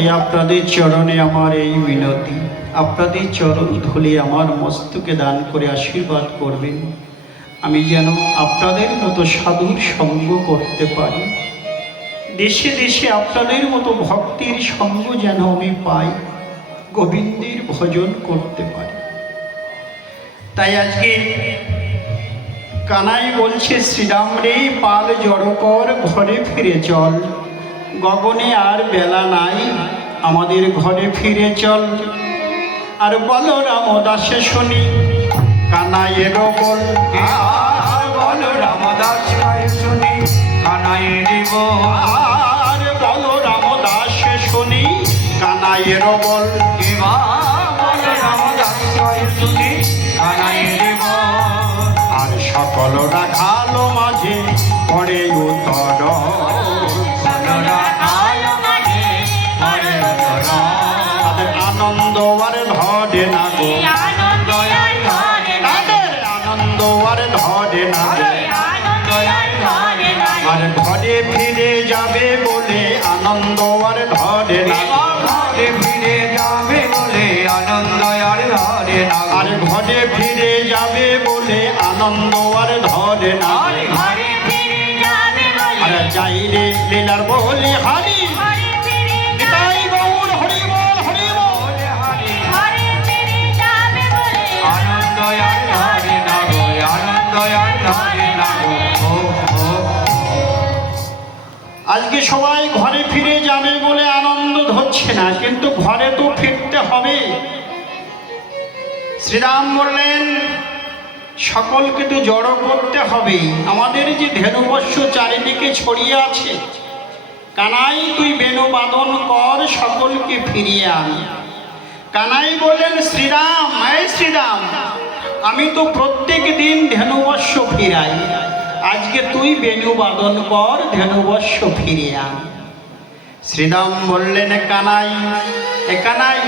তাই আপনাদের চরণে আমার এই মিনতি, আপনাদের চরণ ধুলি আমার মস্তকে দান করে আশীর্বাদ করবেন। আমি যেন আপনাদের মতো সাধুর সঙ্গ করতে পারি, দেশে দেশে আপনাদের মতো ভক্তির সঙ্গ যেন আমি পাই, গোবিন্দের ভজন করতে পারি। তাই আজকে কানাই বলছে, শ্রীরাম রে পাল জড়ো কর, ঘরে ফিরে চল, গগনে আর বেলা নাই, আমাদের ঘরে ফিরে চল। আর বলো রামদাসে শুনি কানাইয়েরও বল, আর বলো রামদাস শুনি কানাইয়ের বল, আর বলো রামদাসে শুনি কানাইয়েরও বল, বলো রামদাস শুনি কানাইয়ের বল। আর সকল রাখালো মাঝে পড়ে উত্তর, তাদের আনন্দ আর ধরে না গো, তাদের আনন্দ আর ধরে না গো। আর ঘরে ফিরে যাবে বলে আনন্দ আর ধরে না গো, ঘরে ফিরে যাবে বলে আনন্দ আর ধরে না, আর ঘরে ফিরে যাবে বলে আনন্দ আর ধরে না গো। আর যাই রে লীলার বলি হারি, নিতাই গৌর হরি বল, হরি বল। আনন্দ আর ধরে না গো, আনন্দ আর ধরে না গো। আজকে সবাই ঘরে ফিরে যাবে বলে আনন্দ ধরছে না, কিন্তু ঘরে তো ফিরতে হবে। শ্রীরাম বললেন সকলকে তো জড়ো করতে হবে। আমাদের যে ধেনুবৎস চারিদিকে ছড়িয়ে আছে, কানাই তুই বেণু বাদন কর, সকলকে ফিরিয়ে আন। কানাই বললেন শ্রীরাম, এই শ্রীরাম, আমি তো প্রত্যেক দিন ধেনুবৎস ফিরাই, আজকে তুই বেণু বাদন কর, ধেনুবৎস ফিরিয়ে আন। শ্রীরাম বললেন কানাই, এ কানাই,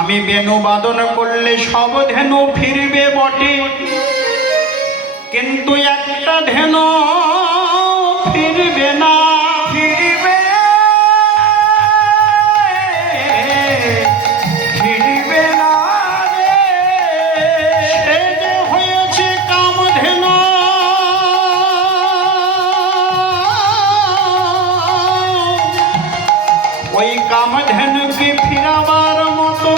আমি বেণু বাদন করলে সব ধেনু ফিরবে বটে, কিন্তু একটা ধেনু ফিরবে না, ফিরবে ফিরবে না রে, সে যে হয়েছে কামধেনু। ওই কামধেনুকে ফিরাবার মতো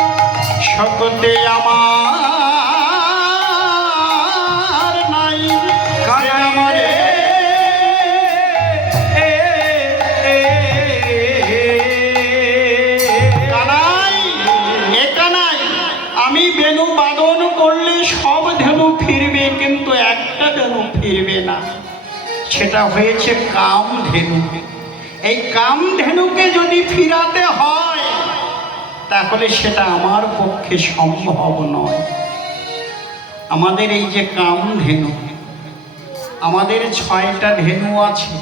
শক্তি আমার নাই। কানাই কানাই, এ কানাই, আমি বেণু বাদন করলে সব ধেনু ফিরবে, কিন্তু একটা ধেনু ফিরবে না, সেটা হয়েছে কামধেনু। এই কামধেনুকে যদি ফিরাতে হয় তাহলে সেটা আমার পক্ষে সম্ভব নয়। আমাদের এই যে কামধেনু, আমাদের 6টা ধেনু আছে,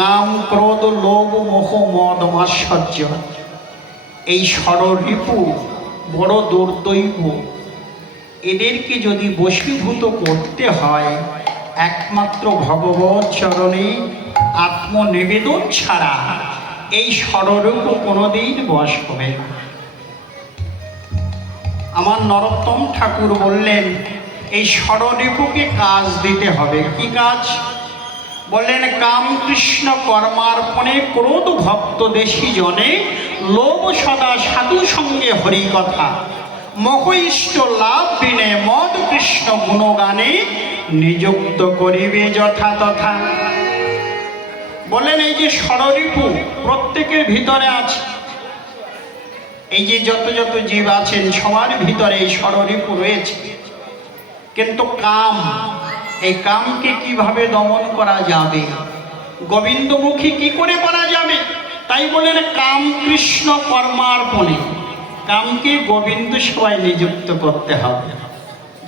কাম ক্রোধ লোভ মোহ মদ মাৎসর্য। এই ষড়রিপু বড় দুর্দৈব, এদেরকে যদি বশীভূত করতে হয় একমাত্র ভগবত চরণে আত্মনিবেদন ছাড়া এই ষড়রূপ কোনোদিন বশ হবে না। আমার নরোত্তম ঠাকুর বললেন এই ষড়রিপুকে কাজ দিতে হবে। কি কাজ? বললেন কাম কৃষ্ণ কর্মার্পণে, ক্রোধ ভক্ত দেশী জনে, লোভ সদা সাধু সঙ্গে হরি কথা, মোহ ইষ্ট লাভ বিনে, মদ কৃষ্ণ গুণগানে, নিযুক্ত করিবে যথা তথা। বলেন এই যে ষড়রিপু প্রত্যেকের ভিতরে আছে, এই যে যত যত জীব আছেন সবার ভিতরে এই ষড়রিপু রয়েছে, কিন্তু কাম, এই কামকে কিভাবে দমন করা যাবে, গোবিন্দমুখী কি করে করা যাবে? তাই বলেন কাম কৃষ্ণ কর্মার্পণে, কামকে গোবিন্দ সেবায় নিযুক্ত করতে হবে।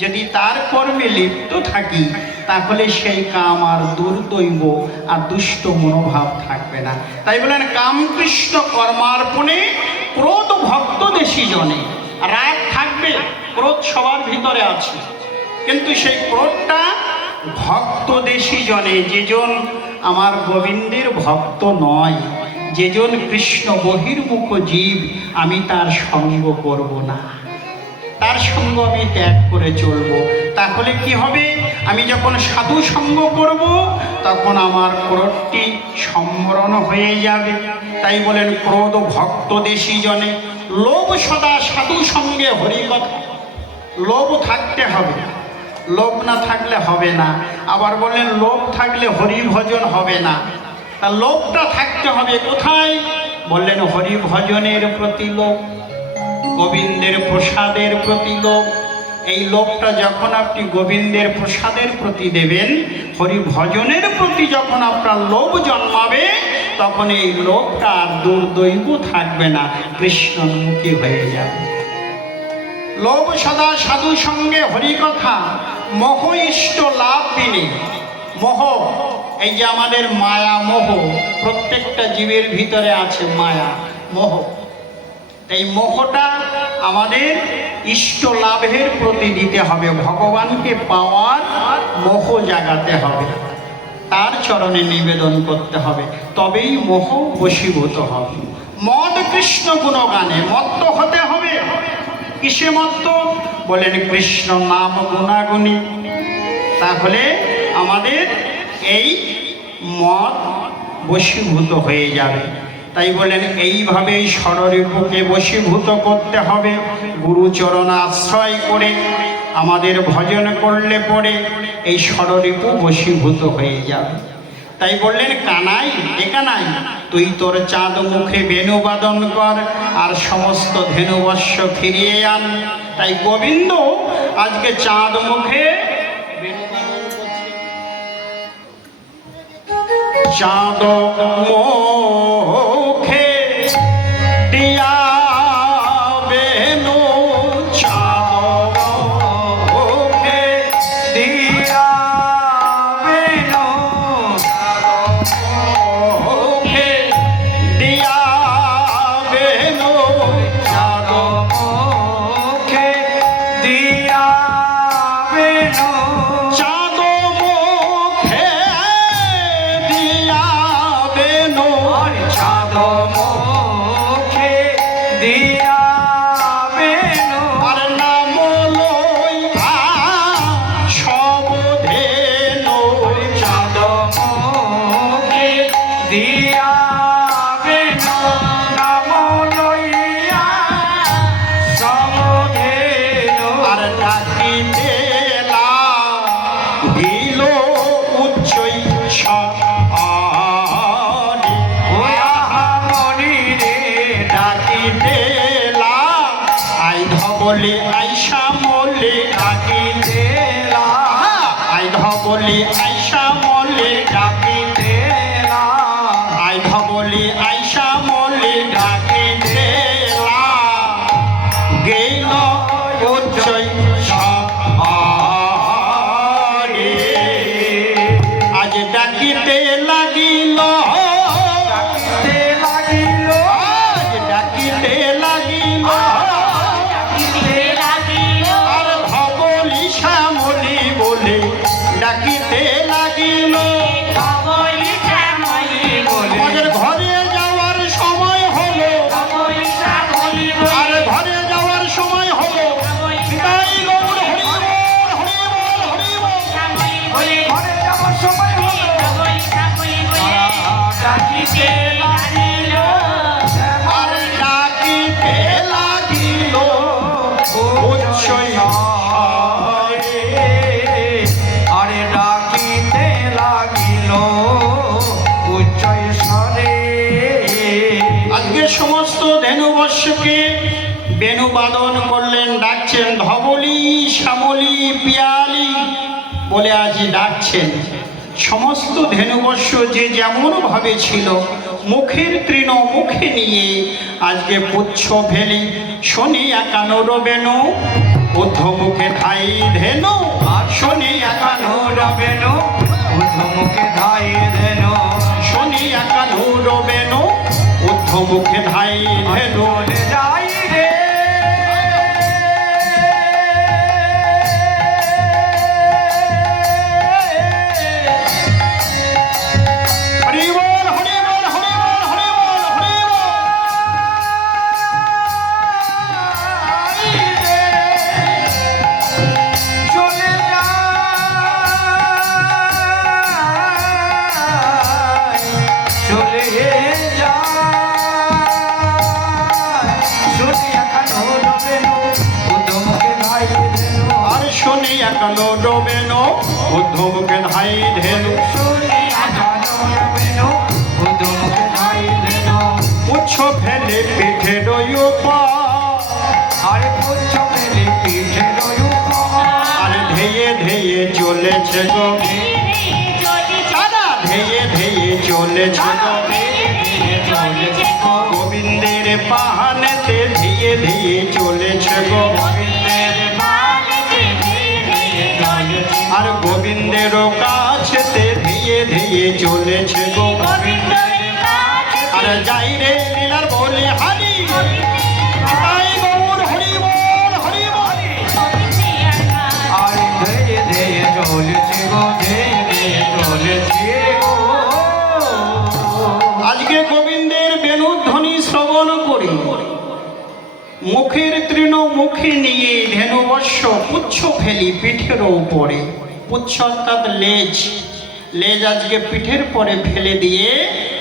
যদি তার কর্মে লিপ্ত থাকি তাহলে সেই কাম আর দুর্দৈব আর দুষ্ট মনোভাব থাকবে না। তাই বলেন কাম কৃষ্ণ কর্মার্পণে, ক্রোধ ভক্ত দেশী জনে। রাগ থাকবে, ক্রোধ সবার ভিতরে আছে, কিন্তু সেই ক্রোধটা ভক্ত দেশী জনে, যেজন আমার গোবিন্দের ভক্ত নয়, যেজন কৃষ্ণ বহির্মুখ জীব আমি তার সঙ্গ করব না, তার সঙ্গ আমি ত্যাগ করে চলব। তাহলে কি হবে? আমি যখন সাধু সঙ্গ করব তখন আমার ক্রোধটি সম্বরণ হয়ে যাবে। তাই বলেন ক্রোধ ভক্ত দেশী জনে, লোভ সদা সাধু সঙ্গে হরিকথা। লোভ থাকতে হবে, লোভ না থাকলে হবে না। আবার বলেন লোভ থাকলে হরি ভজন হবে না। তা লোভটা থাকতে হবে কোথায়? বললেন হরি ভজনের প্রতি লোভ, গোবিন্দের প্রসাদের প্রতি লোভ। এই লোভটা যখন আপনি গোবিন্দের প্রসাদের প্রতি দেবেন, হরি ভজনের প্রতি যখন আপনার লোভ জন্মাবে, তখন এই লোভটা আর দুর্দৈব থাকবে না, কৃষ্ণমুখী হয়ে যাবে। লোভ সদা সাধু সঙ্গে হরিকথা, মোহ ইষ্ট লাভ বিনে। মোহ, এই যে আমাদের মায়া মোহ, প্রত্যেকটা জীবের ভিতরে আছে মায়া মোহ। এই মোহটা আমাদের ইষ্ট লাভের প্রতি দিতে হবে, ভগবানকে পাওয়ার মোহ জাগাতে হবে, তার চরণে নিবেদন করতে হবে, তবেই মোহ বশীভূত হবে। মদ কৃষ্ণ গুণগানে মত্ত হতে হবে। কিসে মত্ত? বলেন কৃষ্ণ নাম গুণাগুণী। তাহলে আমাদের এই মদ বশীভূত হয়ে যাবে। তাই বলেন এইভাবেই ষড়রিপুকে বশীভূত করতে হবে। গুরুচরণ আশ্রয় করে আমাদের ভজন করলে পরে এই ষড়রিপু বশীভূত হয়ে যাবে। তাই বললেন কানাই, এ কানাই, তুই তোর চাঁদ মুখে বেণুবাদন কর আর সমস্ত ধেনুবর্ষ ফিরিয়ে আন। তাই গোবিন্দ আজকে চাঁদ মুখে বেণুবাদন করছে। চাঁদ মুখে দিয়া বেণু, চাঁদ মুখে দিয়া বেণু, মুখে দিয়া বেণু, চাঁদ মুখে দিয়া বেণু, চাঁদ মুখে দিয়া বেণু, চাঁদ মুখে দিয়া বেণু, আর নাম লইয়া সব ধেনু, চাঁদ মুখে দিয়া বেণু, নাম লইয়া সব ধেনু, আর ডাকিতে লাগিল উচ্চৈ স্বরে, মনি রে ডাকিতে আই ধবলে আইসা মলে, ডাকিতে আই ধবলে আইসা মলে, ডাকিতে আই ধবলে আইসা মলে, ডাকিতে গেল উচ্চৈ স্বরে। আজ ডাকিতে লাগিল, ডাকিতে লাগিল, আজ ডাকিতে লাগিল, ডাকিতে লাগিল, আর ধবলি শ্যামলি বলে ডাকিতে লাগিল, ধবলি শ্যামলি বলে। আমাদের ঘরে যাওয়ার সময় হলো, ধবলি শ্যামলি বলে, আর ঘরে যাওয়ার সময় হলো। বিদায় গৌর, হরি বল, হরি বল, হরি বল, শ্যামলি বলে ঘরে যাওয়ার সময় হলো, ধবলি শ্যামলি বলে ডাকিতে লাগিল, আর ডাকিতে লাগিল উচ্চৈ স্বরে, আরে ডাকিতে লাগিল উচ্চৈ স্বরে। আজকে সমস্ত ধেনুবর্ষকে বেণুবাদন করলেন, ডাকছেন ধবলি শ্যামলি পিয়ালি বলে আজ ডাকছেন। সমস্ত ধেনুবর্ষ যে যেমন ভাবে ছিল, মুখের তৃণ মুখে নিয়ে আজকে পুচ্ছ ফেলি, শনি একানোর বেণু, ঊর্ধ্ব মুখে ধাই ধেনু, শনি একানোর বেণু, ঊর্ধ্ব মুখে ধাই ধেনু, শনি একানোর বেণু, ঊর্ধ্ব মুখে ধাই ধেনু। যাই রে হরি বল, হরি বল, হরি বল, হরি বল, আটানো ডোবেন উদ্ধবকে ধাই ধেনু পুচ্ছ ফেলে পিঠে আরে পুচ্ছ ফেলে পিঠে আর ধেয়ে ধেয়ে চলেছে গো দাদা ধেয়ে ধেয়ে চলেছে গো গোবিন্দের পাহানেতে ধীরে ধীরে চলেছে গো আর গোবিন্দের কাছেতে ধীরে ধীরে চলেছে গো আর যাই রে লীলার বলে হারি তাই গৌর হরি বল হরি বল আরে ধীরে ধীরে চলেছে গো ধীরে ধীরে চলেছে গো আজকে গোবিন্দের বেণুধ্বনি শ্রবণ করি মুখের তৃণ মুখে নিয়ে ধেনুবর্ষ পুচ্ছ ফেলি পিঠের উপরে পুচ্ছ অর্থাৎ লেজ লেজ আজকে পিঠের পরে ফেলে দিয়ে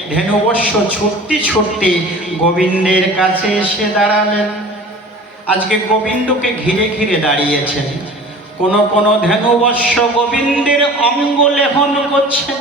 ধেনুবর্ষ ছুটতে ছুটতে গোবিন্দের কাছে এসে দাঁড়ালেন। আজকে গোবিন্দকে ঘিরে ঘিরে দাঁড়িয়েছেন। কোন কোন ধেনুবর্ষ গোবিন্দের অঙ্গ লেহন করছেন।